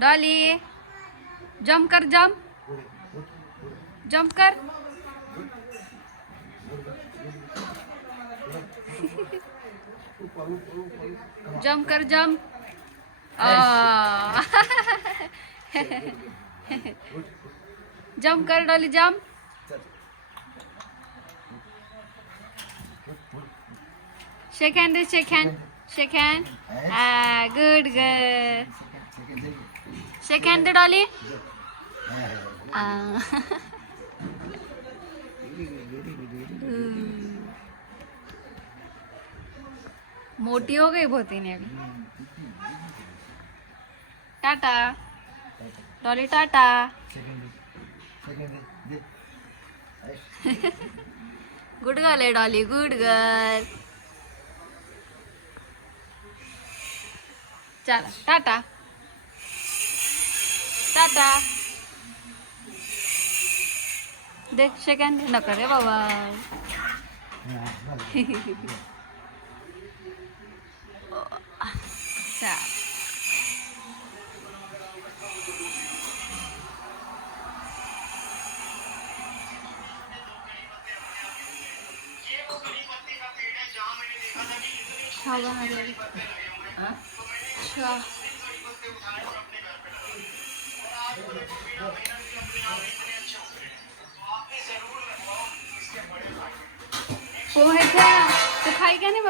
Dolly. Jump कर jump jump कर। Jump कर जम्प जम्प कर डॉली जम्प शेक हँड दे shake hand shake hand good good shake hand दे Dolly. मोटी हो गई बहुत अभी। Tata. Dolly tata. Good girl आहे डॉली गुड गर्ल चला टाटा। टाटा देख सेकंड नका रे बाबा. बनवलेली.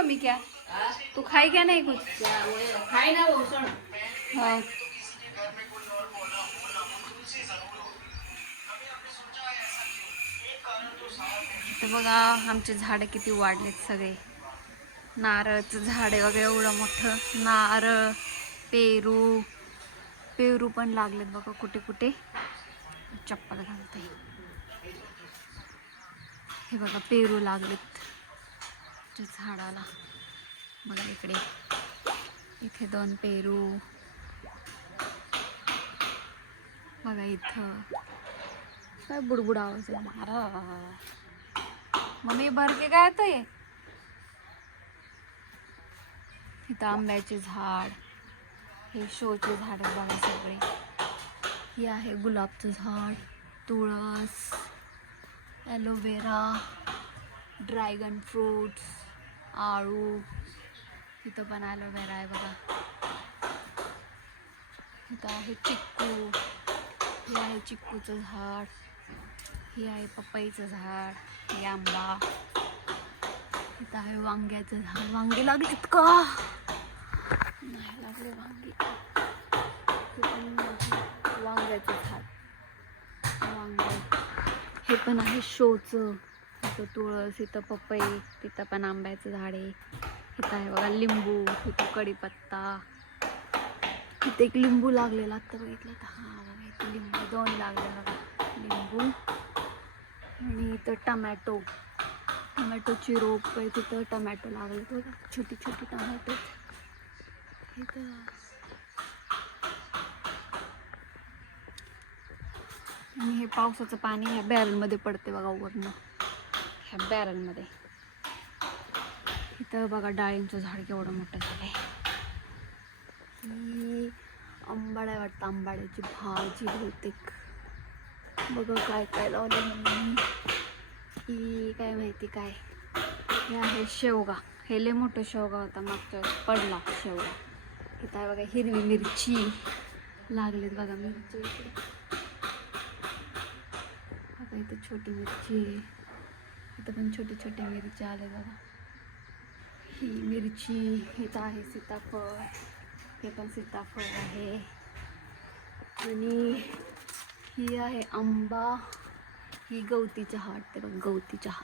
मम्मी क्या तू खाई क्या नहीं कुछ खाय ना वो सण हाँ तर बघा आमचे झाडं किती वाढलेत सगळे. नारळाचं झाड आहे वगैरे एवढं मोठं. नारळ पेरू. पेरू पण लागलेत बघा कुठे कुठे. चप्पल घालते. हे बघा पेरू लागलेत. त्या झाडाला. बघा इकडे. इथे दोन पेरू. बघा इथं. काय बुडबुड आवाज आहे. मारा. मम्मी भरके काय येतोय इथं आंब्याचे झाड. हे शोचे झाड आहेत बघा सगळे. हे आहे गुलाबचं झाड. तुळस. Aloe vera dragon fruits. आळू इथं पण ॲलोवेरा आहे बघा. इथं आहे चिक्कू हे आहे चिक्कूचं झाड हे आहे पपईचं झाड हे आंबा. इथं आहे वांग्याचं झाड. वांगे लागलेत का नाही लागले वांगे. पण वांग्याचं झाड. वांग. हे पण आहे शोचं. इथं तुळस इथं पपई तिथं पण आंब्याचं झाड आहे. इथं आहे बघा लिंबू इथं कढीपत्ता. इथे एक लिंबू लागलेला आता बघितलं तर. हा बघा इथे लिंबू दोन लागले बघा. लिंबू. आणि इथं टमॅटो. टमॅटोची रोप आहे. तिथं टमॅटो लागले बघा. छोटी छोटी टमॅटो. इथं. आणि हे पावसाचं पाणी ह्या बॅरलमध्ये पडते बघा वरनं. ह्या बॅरलमध्ये इथं बघा डाळींचं झाड केवढं मोठं झालं आहे आंबाड्या वाटतं आंबाड्याची भाजी बहुतेक. बघा काय काय लावलं मम्मी. ही काय माहिती काय? हे आहे शेवगा. हे लय मोठं शेवगा होता मागच्या पडला शेवगा. इथं आहे बघा हिरवी मिरची लागलीत बघा मिरची. इकडे बघा इथं छोटी मिरची इथं पण छोटे छोटे मिरची आले बघा. ही मिरची इथं आहे सीताफळ. हे पण सीताफळ आहे. आणि ही आहे आंबा. ही गवती चहा वाटते बघ गवती चहा.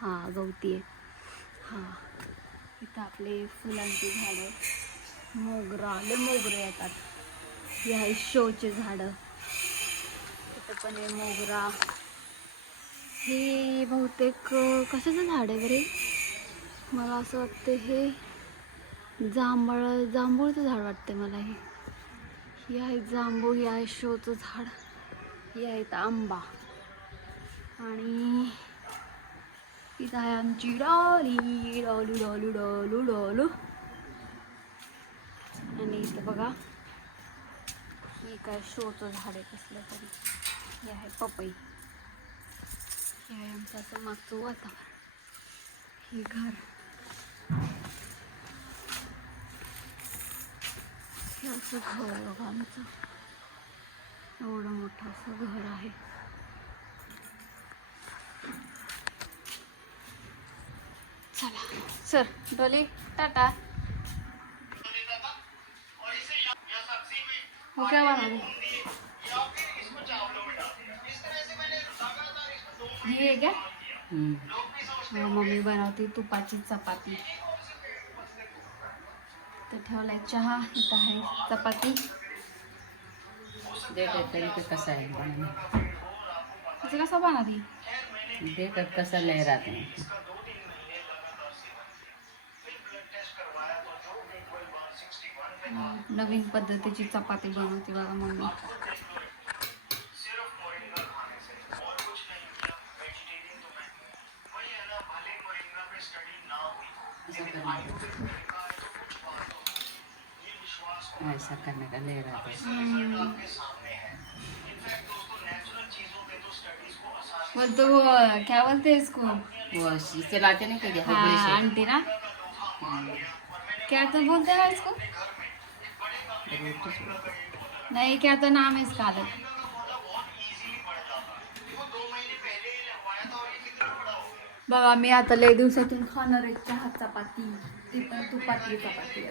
हां गवती आहे. हां. इथं आपले फुलांची झाडं. मोगरा आले मोगरे येतात. ही आहे शोचे झाडं. इथं पण आहे मोगरा. हे बहुतेक कशाचं झाड आहे बरे? मला असं वाटतं हे जांभळ जांभूळचं झाड वाटतं मला हे. ही आहे जांभूळ हे आहे शोचं झाड हे आहेत आंबा. आणि इथं आहे आमची डॉली डॉलू डॉलू डॉलू डॉलू. आणि इथं बघा हे काय शोचं झाड आहे कसलं तरी. हे आहे पपई. हे आहे आमचं असं मागचं वातावरण. हे घर. हे असं घर बघा आमचं. एवढं मोठं असं घर आहे. चला सर डोली टाटा. वो क्या है क्या हाँ, मम्मी बनवते तुपाची चपाती. तर ठेवलाय चहा इथं आहे चपाती. देख तरीके कसा आहे. असं कसं बनवते देख कसा लहराते हैं नवीन पद्धतीची चपाती बनवते बघा मम्मी. ऐसा करने का लहराते हैं। हम्म. बोलतो वो क्या बोलते हैं इसको? वो इससे लाते नहीं कभी हाँ आंटी ना। क्या तो बोलते हैं इसको? नहीं क्या तो नाम है इसका अलग? बघा मी आता लय दिवसातून खाणार आहे चहा चपाती ती पण तुपातली चपाती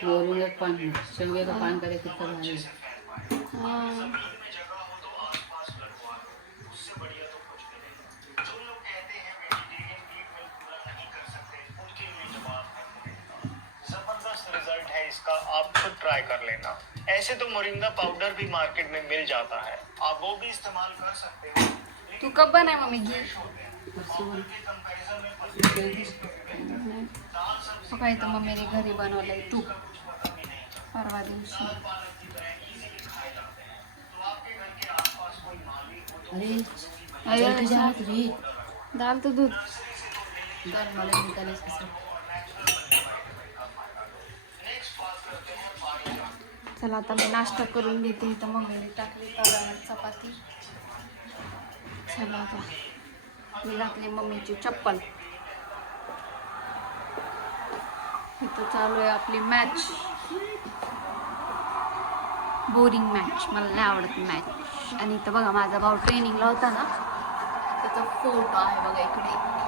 आता. मोरिंगा पान शेंगे का पान करे कितना भारी हाँ. ज़बरदस्त रिज़ल्ट है इसका आप खुद ट्राई कर लेना ऐसे तो मोरिंगा पाउडर भी मार्केट में मिल जाता है आप वो भी इस्तेमाल कर सकते हो तू कब बनाय मम्मी घी परसों बोल- कंपैरिजन में बघा इथं मम्मीने घरी बनवलंय तूप. परवा दिवशी. अरे दाल तो दूध. सब चला आता मी नाश्ता करून घेते. इथं मम्मीने टाकली चपाती. चला आता. मी घातली मम्मीची चप्पल. इथं चालू आहे आपली मॅच बोरिंग मॅच मला नाही आवडत मॅच आणि इथं बघा माझा भाऊ ट्रेनिंगला होता ना त्याचा फोटो आहे बघा इकडे.